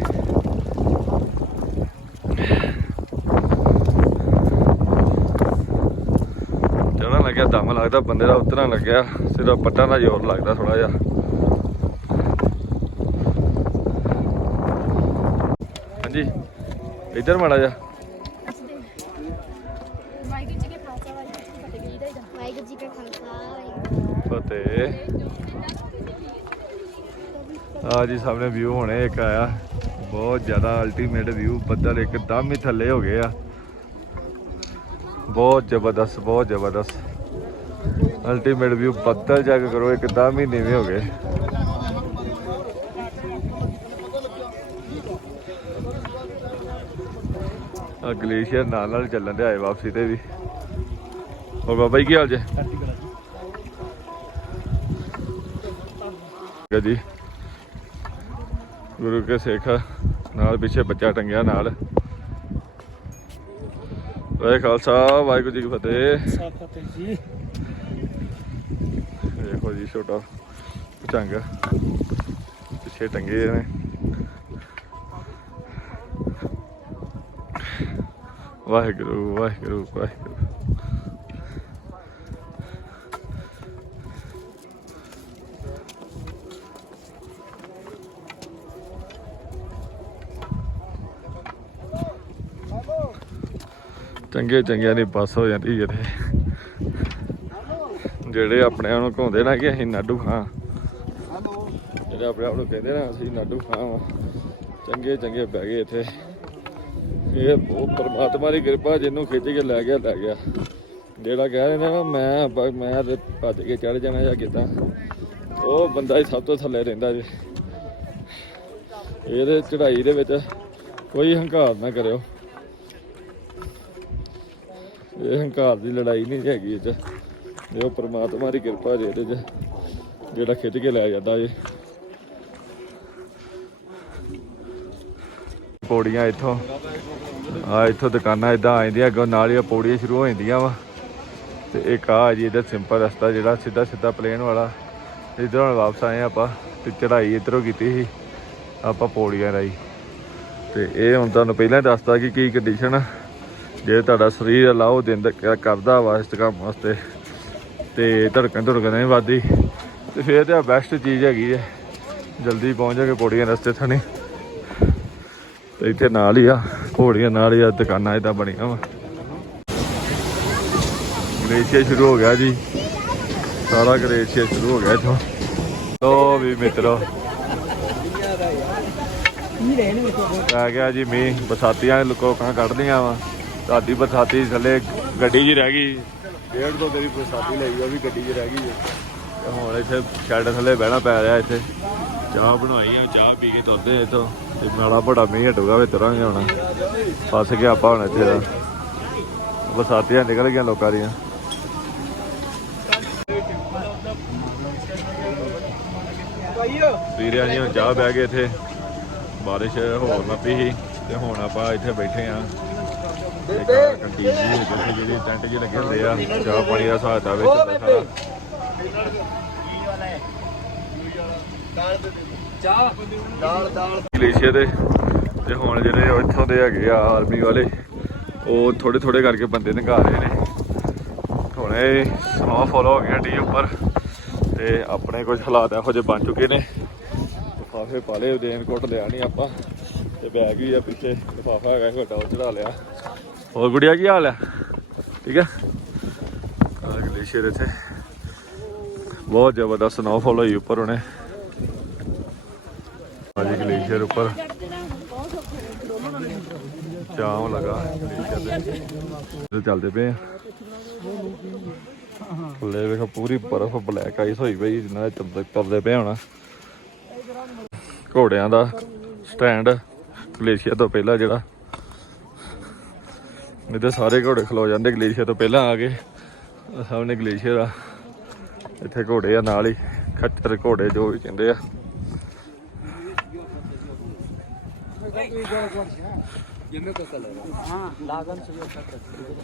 ਲੱਗਦਾ ਬੰਦੇ ਦਾ ਉਤਰਨ ਲੱਗਿਆ, ਸਿਰਫ ਪੱਟਾਂ ਦਾ ਜ਼ੋਰ ਲੱਗਦਾ ਥੋੜਾ ਜਿਹਾ। ਹਾਂਜੀ, ਇੱਧਰ ਮਾੜਾ ਜਿਹਾ। ਵਾਹਿਗੁਰੂ ਜੀ ਫਤਿਹ। ਕਾ ਖਾਲਸਾ ਫਤਿਹ ਆ ਜੀ, ਸਾਹਮਣੇ ਵਿਊ ਹੋਣੇ ਇੱਕ ਆਇਆ। ਬਹੁਤ ਜ਼ਿਆਦਾ ਅਲਟੀਮੇਟ ਵਿਊ ਬੱਦਲ ਇੱਕਦਮ ਹੀ ਥੱਲੇ ਹੋ ਗਏ ਆ। ਬਹੁਤ ਜ਼ਬਰਦਸਤ ਬਹੁਤ ਜ਼ਬਰਦਸਤ। ਅਲਟੀਮੇਟ ਵਿਊ ਬੱਦਲ ਚੈੱਕ ਕੇ ਕਰੋ ਇੱਕਦਮ ਹੀ ਨੀਵੇਂ ਹੋ ਗਏ। ਆ ਗਲੇਸ਼ੀਅਰ ਨਾਲ ਨਾਲ ਚੱਲਣ ਦੇ ਆਏ ਵਾਪਸੀ ਤੇ ਵੀ। ਹੋਰ ਬਾਬਾ ਜੀ, ਕੀ ਹਾਲ ਜੇ? ਜੀ। ਗੁਰੂ ਕੇ ਸਿੱਖ ਨਾਲ ਪਿੱਛੇ ਬੱਚਾ ਟੰਗਿਆ ਨਾਲ। ਵਾਹਿ ਖਾਲਸਾ ਵਾਹਿਗੁਰੂ ਜੀ ਕੀ ਫਤਿਹ ਫਤਿਹ ਜੀ। ਛੋਟਾ ਪਚੰਗ ਪਿੱਛੇ ਟੰਗੇ ਨੇ। ਵਾਹਿਗੁਰੂ ਵਾਹਿਗੁਰੂ ਵਾਹਿਗੁਰੂ। ਚੰਗੇ ਚੰਗਿਆਂ ਦੀ ਬੱਸ ਹੋ ਜਾਂਦੀ ਜਿਹੜੇ ਜਿਹੜੇ ਆਪਣੇ ਆਪ ਨੂੰ ਘੁੰਮਦੇ ਨਾ ਕਿ ਅਸੀਂ ਨਾਡੂ ਖਾਂ। ਜਿਹੜੇ ਆਪਣੇ ਆਪ ਨੂੰ ਕਹਿੰਦੇ ਨਾ, ਅਸੀਂ ਨਾਡੂ ਖਾਂ ਵਾਂ। ਚੰਗੇ ਚੰਗੇ ਬਹਿ ਗਏ ਇੱਥੇ। ਇਹ ਉਹ ਪਰਮਾਤਮਾ ਦੀ ਕਿਰਪਾ ਜਿਹਨੂੰ ਖਿੱਚ ਕੇ ਲੈ ਗਿਆ ਲੈ ਗਿਆ। ਜਿਹੜਾ ਕਹਿ ਰਹੇ ਨੇ ਨਾ ਮੈਂ ਮੈਂ ਤੇ ਭੱਜ ਕੇ ਚੜ ਜਾਣਾ ਜਾਂ ਕਿਦਾਂ। ਉਹ ਬੰਦਾ ਹੀ ਸਭ ਤੋਂ ਥੱਲੇ ਰਹਿੰਦਾ ਜੀ। ਇਹਦੇ ਚੜ੍ਹਾਈ ਦੇ ਵਿੱਚ ਕੋਈ ਹੰਕਾਰ ਨਾ ਕਰਿਓ। ਇਹ ਹੰਕਾਰ ਦੀ ਲੜਾਈ ਨਹੀਂ ਹੈਗੀ ਇਹ 'ਚ। ਇਹ ਉਹ ਪ੍ਰਮਾਤਮਾ ਦੀ ਕਿਰਪਾ ਜੀ ਇਹਦੇ 'ਚ, ਜਿਹੜਾ ਖਿੱਚ ਕੇ ਲੈ ਜਾਂਦਾ ਜੀ। ਪੌੜੀਆਂ ਇੱਥੋਂ, ਆ ਇੱਥੋਂ ਦੁਕਾਨਾਂ ਇਦਾਂ ਆ ਜਾਂਦੀਆਂ, ਅੱਗੋਂ ਨਾਲ ਹੀ ਆਹ ਪੌੜੀਆਂ ਸ਼ੁਰੂ ਹੋ ਜਾਂਦੀਆਂ ਵਾ। ਤੇ ਇੱਕ ਆ ਜੀ, ਇਹਦਾ ਸਿੰਪਲ ਰਸਤਾ ਜਿਹੜਾ ਸਿੱਧਾ ਸਿੱਧਾ ਪਲੇਨ ਵਾਲਾ। ਇਧਰੋਂ ਵਾਪਸ ਆਏ ਆਪਾਂ, ਤੇ ਚੜ੍ਹਾਈ ਇਧਰੋਂ ਕੀਤੀ ਸੀ, ਆਪਾਂ ਪੌੜੀਆਂ ਰਾਈ ਤੇ ਇਹ ਹੁਣ ਤੁਹਾਨੂੰ ਪਹਿਲਾਂ ਦੱਸਦਾ ਕਿ ਕੀ ਕੰਡੀਸ਼ਨ ਜੇ ਤੁਹਾਡਾ ਸਰੀਰ ਅਲਾਓ ਦਿੰਦਾ ਕਰਦਾ ਵਾ ਇਸ ਕੰਮ ਵਾਸਤੇ। ਤੇ ਧੜਕਣ ਧੜਕਣ ਨਹੀਂ ਵੱਧਦੀ। ਤੇ ਫਿਰ ਤੇ ਬੈਸਟ ਚੀਜ਼ ਹੈਗੀ ਹੈ ਜਲਦੀ ਪਹੁੰਚ ਜਾਗੇ ਪੌੜੀਆਂ ਰਸਤੇ ਥਾਣੇ ਤੇ ਇੱਥੇ ਨਾਲ ਹੀ ਆ, ਘੋੜੀਆਂ ਨਾਲ ਹੀ ਆ, ਦੁਕਾਨਾਂ ਇਦਾਂ ਬਣੀਆਂ ਵਾ। ਗਲੇਸ਼ੀਅਰ ਸ਼ੁਰੂ ਹੋ ਗਿਆ ਜੀ। ਸਾਰਾ ਗਲੇਸ਼ੀਅਰ ਸ਼ੁਰੂ ਹੋ ਗਿਆ ਇੱਥੋਂ। ਲੋ ਵੀ ਮਿੱਤਰੋ। ਪੈ ਗਿਆ ਜੀ ਮੀਂਹ ਬਸਾਤੀਆਂ ਲੋਕਾਂ ਕੱਢਦੀਆਂ ਵਾ। ਸਾਡੀ ਬਸਾਤੀ ਥੱਲੇ ਗੱਡੀ 'ਚ ਰਹਿ ਗਈ। ਡੇਢ ਤੋਂ ਤੇਰੀ ਬਸਾਤੀ ਲਈ ਉਹ ਵੀ ਗੱਡੀ 'ਚ ਰਹਿ ਗਈ ਤੇ ਹੁਣ ਇੱਥੇ ਸ਼ੈੱਡ ਥੱਲੇ ਬਹਿਣਾ ਪੈ ਰਿਹਾ ਇੱਥੇ। ਚਾਹ ਬਣਾਈ ਆ ਚਾਹ ਪੀ ਕੇ ਤੁਰਦੇ ਇੱਥੋਂ। ਤੇ ਮਾੜਾ ਬੜਾ ਮੀਂਹ ਹਟੂਗਾ ਵੀ ਤੁਰਾਂਗੇ ਹੁਣ। ਫਸ ਗਿਆ ਆਪਾਂ ਹੁਣ ਇੱਥੇ ਦਾ। ਬਸਾਤੀਆਂ ਨਿਕਲ ਗਈਆਂ ਲੋਕਾਂ ਦੀਆਂ। ਵੀਰਿਆਂ ਜੀ ਹੁਣ ਚਾਹ ਬਹਿ ਗਏ ਇੱਥੇ। ਬਾਰਿਸ਼ ਹੋਰ ਲੱਪੀ ਸੀ ਤੇ ਹੁਣ ਆਪਾਂ ਇੱਥੇ ਬੈਠੇ ਆ। ਕੰਟੀਨ ਜੀ ਜਿੱਥੇ ਜਿਹੜੀ ਟੈਂਟ ਜੀ ਲੱਗੇ ਹੁੰਦੇ ਆ ਚਾਹ ਪਾਣੀ ਦਾ ਸਹਾਇਤਾ ਵਿੱਚ ਸਾਰਾ ਗਲੇਸ਼ੀਅਰ ਦੇ ਤੇ ਹੁਣ ਜਿਹੜੇ ਉਹ ਇੱਥੋਂ ਦੇ ਹੈਗੇ ਆ ਆਰਮੀ ਵਾਲੇ ਉਹ ਥੋੜੇ ਥੋੜੇ ਕਰਕੇ ਬੰਦੇ ਨਿਕਾ ਰਹੇ ਨੇ। ਹੁਣ ਇਹ ਸਨੋ ਫੋਲੋ ਹੋ ਗਿਆ ਡੀ ਉੱਪਰ ਤੇ ਆਪਣੇ ਕੁਝ ਹਾਲਾਤ ਇਹੋ ਜਿਹੇ ਬਣ ਚੁੱਕੇ ਨੇ। ਲਿਫਾਫੇ ਪਾ ਲਏ ਰੇਨ ਕੋਟ ਲਿਆ ਨਹੀਂ ਆਪਾਂ ਤੇ ਬੈਗ ਵੀ ਆ ਪਿੱਛੇ ਲਿਫਾਫਾ ਹੈਗਾ ਉਹ ਚੜਾ ਲਿਆ। ਹੋਰ ਗੁੜੀਆ ਕੀ ਹਾਲ ਹੈ? ਠੀਕ ਹੈ? ਆ ਗਲੇਸ਼ੀਅਰ ਇੱਥੇ। ਬਹੁਤ ਜ਼ਬਰਦਸਤ ਸਨੋਫਾਲ ਹੋਈ ਉੱਪਰ ਉਹਨੇ। ਅੱਜ ਗਲੇਸ਼ੀਅਰ ਉੱਪਰ। ਜਾਮ ਲਗਾ। ਗਲੇਸ਼ੀਅਰ ਚੱਲਦੇ ਪਏ ਆ। ਥੱਲੇ ਵੇਖੋ, ਪੂਰੀ ਬਰਫ਼ ਬਲੈਕ ਆਈਸ ਹੋਈ ਪਈ, ਜਿੰਨਾ ਦੇ ਤੁਰਦੇ ਪਏ ਹੋਣਾ। ਘੋੜਿਆਂ ਦਾ ਸਟੈਂਡ ਗਲੇਸ਼ੀਅਰ ਤੋਂ ਪਹਿਲਾਂ ਜਿਹੜਾ ਇੱਧਰ ਸਾਰੇ ਘੋੜੇ ਖਲੋ ਜਾਂਦੇ ਗਲੇਸ਼ੀਅਰ ਤੋਂ ਪਹਿਲਾਂ ਆ ਗਏ ਆਹ ਸਾਹਮਣੇ ਗਲੇਸ਼ੀਅਰ ਆ ਇੱਥੇ ਘੋੜੇ ਆ ਨਾਲ ਹੀ ਖੱਚਰ ਘੋੜੇ ਜੋ ਵੀ ਕਹਿੰਦੇ ਆ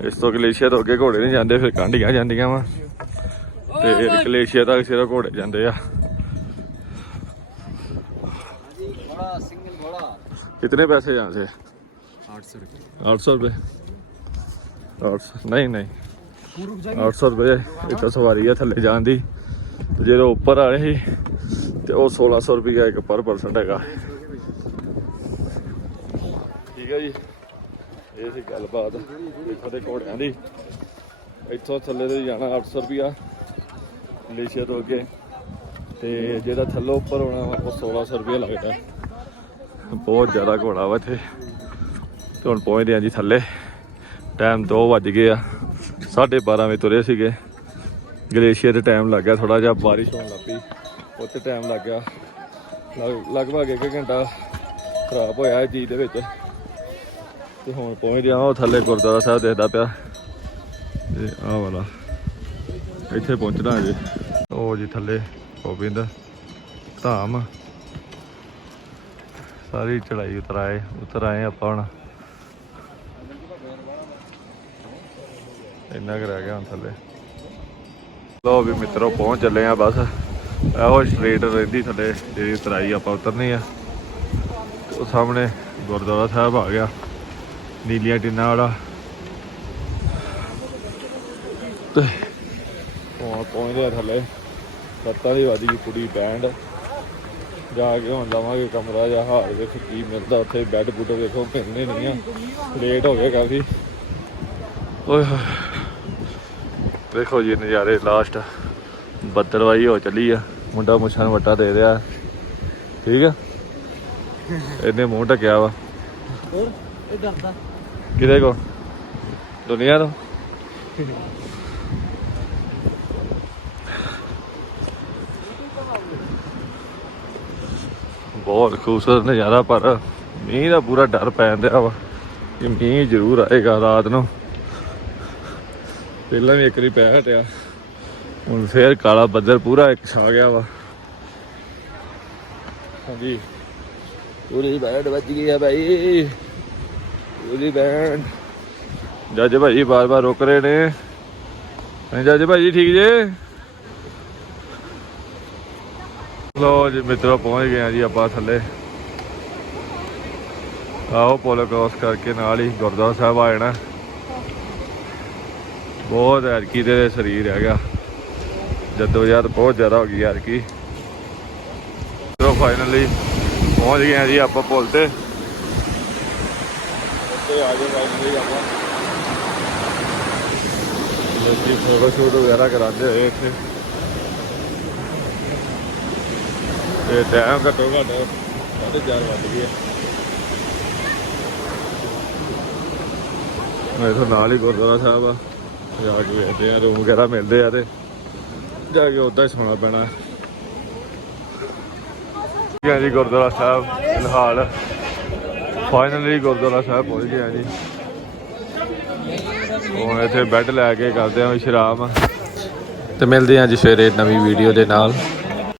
ਇਸ ਤੋਂ ਗਲੇਸ਼ੀਅਰ ਤੋਂ ਅੱਗੇ ਘੋੜੇ ਨਹੀਂ ਜਾਂਦੇ ਫਿਰ ਕਾਂਡੀਆਂ ਜਾਂਦੀਆਂ ਵਾ ਤੇ ਗਲੇਸ਼ੀਅਰ ਤੱਕ ਸਿਰਫ ਘੋੜੇ ਜਾਂਦੇ ਆ कितने पैसे यहाँ से आठ सौ रुपये आठ सौ रुपये ਨਹੀਂ ਨਹੀਂ। 800 ਰੁਪਏ ਇੱਕ ਤਾਂ ਸਵਾਰੀ ਆ ਥੱਲੇ ਜਾਣ ਦੀ। ਜਿਹੜਾ ਉੱਪਰ ਆ ਰਹੀ ਤੇ ਉਹ 1600 ਰੁਪਏ ਇੱਕ ਪਰ ਪਰਸਨ ਹੈਗਾ। ਠੀਕ ਹੈ ਜੀ। ਇਹ ਸੀ ਗੱਲਬਾਤ ਇੱਥੋਂ ਦੇ ਘੋੜਿਆਂ ਦੀ। ਇੱਥੋਂ ਥੱਲੇ ਤੇ ਜਾਣਾ 800 ਰੁਪਿਆ ਲੇਸ਼ੀਆ ਤੋਂ ਅੱਗੇ। ਤੇ ਜਿਹੜਾ ਥੱਲੇ ਉੱਪਰ ਹੋਣਾ ਉਹ 1600 ਰੁਪਿਆ ਲੱਗਦਾ। ਬਹੁਤ ਜ਼ਿਆਦਾ ਘੋੜਾ ਵਾ ਇੱਥੇ। ਤੇ ਹੁਣ ਪਹੁੰਚਦੇ ਆਂ ਜੀ ਥੱਲੇ। ਟਾਈਮ 2 ਵੱਜ ਗਏ ਆ 12:30 ਵਜੇ ਤੁਰੇ ਸੀਗੇ। ਗਲੇਸ਼ੀਅਰ ਤੇ ਟਾਈਮ ਲੱਗ ਗਿਆ ਥੋੜਾ ਜਿਹਾ, ਬਾਰਿਸ਼ ਹੋਣ ਲੱਗ ਪਈ। ਉੱਥੇ ਟਾਈਮ ਲੱਗ ਗਿਆ। ਲਗ- ਲਗਭਗ 1 ਘੰਟਾ ਖਰਾਬ ਹੋਇਆ ਜੀ ਦੇ ਵਿੱਚ। ਤੇ ਹੁਣ ਪਹੁੰਚ ਆ ਉਹ ਥੱਲੇ ਗੁਰਦੁਆਰਾ ਸਾਹਿਬ ਦੇਖਦਾ ਪਿਆ। ਤੇ ਆਹ ਵਾਲਾ। ਇੱਥੇ ਪਹੁੰਚਣਾ ਜੀ ਉਹ ਜੀ ਥੱਲੇ ਗੋਬਿੰਦ, ਧਾਮ। ਸਾਰੀ ਚੜਾਈ ਉਤਰ ਆਏ ਉਤਰ ਆਏ ਆਪਾਂ ਹੁਣ। ਇੰਨਾ ਕੁ ਰਹਿ ਗਿਆ ਹੁਣ ਥੱਲੇ। ਲੋ ਵੀ ਮਿੱਤਰੋ, ਪਹੁੰਚ ਚੱਲੇ ਆ ਬਸ। ਇਹੋ ਸਟ੍ਰੇਟ ਰਹਿੰਦੀ ਥੱਲੇ ਜਿਹੜੀ ਤਰਾਈ ਆਪਾਂ ਉਤਰਨੀ ਆ। ਉਹ ਸਾਹਮਣੇ ਗੁਰਦੁਆਰਾ ਸਾਹਿਬ ਆ ਗਿਆ, ਨੀਲੀਆਂ ਟਿੰਨਾਂ ਵਾਲਾ। ਤੇ ਹੁਣ ਪਹੁੰਚਦੇ ਆ ਥੱਲੇ। ਸੱਤਾਂ ਦੀ ਵੱਜ ਕੁੜੀ ਬੈਂਡ। ਜਾ ਕੇ ਹੁਣ ਲਵਾਂਗੇ ਕਮਰਾ ਜਾਂ ਹਾਲ ਵੇਖ ਕੀ ਮਿਲਦਾ ਉੱਥੇ ਬੈੱਡ ਬੁੱਡ ਵੇਖੋ ਮਿਲਨੇ ਨਹੀਂ ਆ। ਲੇਟ ਹੋ ਗਏ ਕਾਫੀ। ਓਏ ਹੋਏ। ਵੇਖੋ ਜੀ ਨਜ਼ਾਰੇ ਲਾਸਟ ਬੱਦਲਵਾਈ ਹੋ ਚੱਲੀ ਆ। ਮੁੰਡਾ ਮੁੱਛਾਂ ਨੂੰ ਵੱਟਾ ਦੇ ਰਿਹਾ। ਠੀਕ ਆ? ਇਹਨੇ ਮੂੰਹ ਢਕਿਆ ਵਾ। ਹੋਰ ਇਹ ਡਰਦਾ। ਕਿਹਦੇ ਕੋ ਦੁਨੀਆ ਤੋਂ? ਬਹੁਤ ਖੂਬਸੂਰਤ ਨਜ਼ਾਰਾ ਪਰ ਮੀਂਹ ਦਾ ਪੂਰਾ ਡਰ ਪੈ ਜਾਂਦਾ ਵਾ ਕਿ ਮੀਂਹ ਜ਼ਰੂਰ ਆਏਗਾ ਰਾਤ ਨੂੰ। ਪਹਿਲਾਂ ਵੀ ਇੱਕ ਵਾਰੀ ਪੈ ਹਟਿਆ। ਹੁਣ ਫੇਰ ਕਾਲਾ ਬੱਦਲ ਪੂਰਾ ਇੱਕ ਛਾ ਗਿਆ ਵਾ। ਹਾਂਜੀ। ਪੂਰੀ ਬੈਂਡ ਵੱਜ ਗਈ ਆ ਭਾਈ। ਪੂਰੀ ਬੈਂਡ। ਜੱਜ ਭਾਈ ਬਾਰ-ਬਾਰ ਰੁਕ ਰਹੇ ਨੇ। ਹਾਂ ਜੱਜ ਭਾਈ, ਠੀਕ ਜੇ? ਲੋ ਜੀ ਮਿੱਤਰੋ, ਪਹੁੰਚ ਗਏ ਆ ਜੀ ਆਪਾਂ ਥੱਲੇ। ਆਓ, ਪੋਲੋ ਕ੍ਰੋਸ ਕਰਕੇ ਨਾਲ ਹੀ ਗੁਰਦੁਆਰਾ ਸਾਹਿਬ ਆ ਜਾਣਾ। ਬਹੁਤ ਐਰਕੀ ਦੇ ਸਰੀਰ ਰਹਿ ਗਿਆ ਜਦੋਂ ਯਾਰ ਬਹੁਤ ਜ਼ਿਆਦਾ ਹੋ ਗਈ ਐਰਕੀ ਚਲੋ ਫਾਈਨਲੀ ਪਹੁੰਚ ਗਏ ਆ ਜੀ ਆਪਾਂ ਪੁੱਲ ਤੇ। ਉੱਤੇ ਆ ਗਏ ਫਾਈਨਲੀ ਆਪਾਂ। ਲੋਕੀ ਫੋਟੋ ਸ਼ੂਟ ਵਗੈਰਾ ਕਰਾਉਂਦੇ ਹੋਏ ਇੱਥੇ। ਤੇ ਟਾਈਮ ਘੱਟੋ ਘੱਟ ਸਾਢੇ ਚਾਰ ਵੱਜ ਗਏ ਆ। ਮੈਂ ਇਥੋਂ ਨਾਲ ਹੀ ਗੁਰਦੁਆਰਾ ਸਾਹਿਬ ਆ। ਜਾ ਕੇ ਵੇਖਦੇ ਆ ਰੂਮ ਵਗੈਰਾ ਮਿਲਦੇ ਆ ਤੇ ਜਾ ਕੇ ਉੱਦਾਂ ਹੀ ਸੌਣਾ ਪੈਣਾ। ਠੀਕ ਹੈ ਜੀ, ਗੁਰਦੁਆਰਾ ਸਾਹਿਬ, ਫਿਲਹਾਲ। ਫਾਈਨਲੀ ਗੁਰਦੁਆਰਾ ਸਾਹਿਬ ਪਹੁੰਚ ਗਏ ਆ ਜੀ। ਹੁਣ ਇੱਥੇ ਬੈੱਡ ਲੈ ਕੇ ਕਰਦੇ ਆ ਵਿਸ਼ਰਾਮ। ਤੇ ਮਿਲਦੇ ਆ ਜੀ ਸਵੇਰੇ ਨਵੀਂ ਵੀਡੀਓ ਦੇ ਨਾਲ।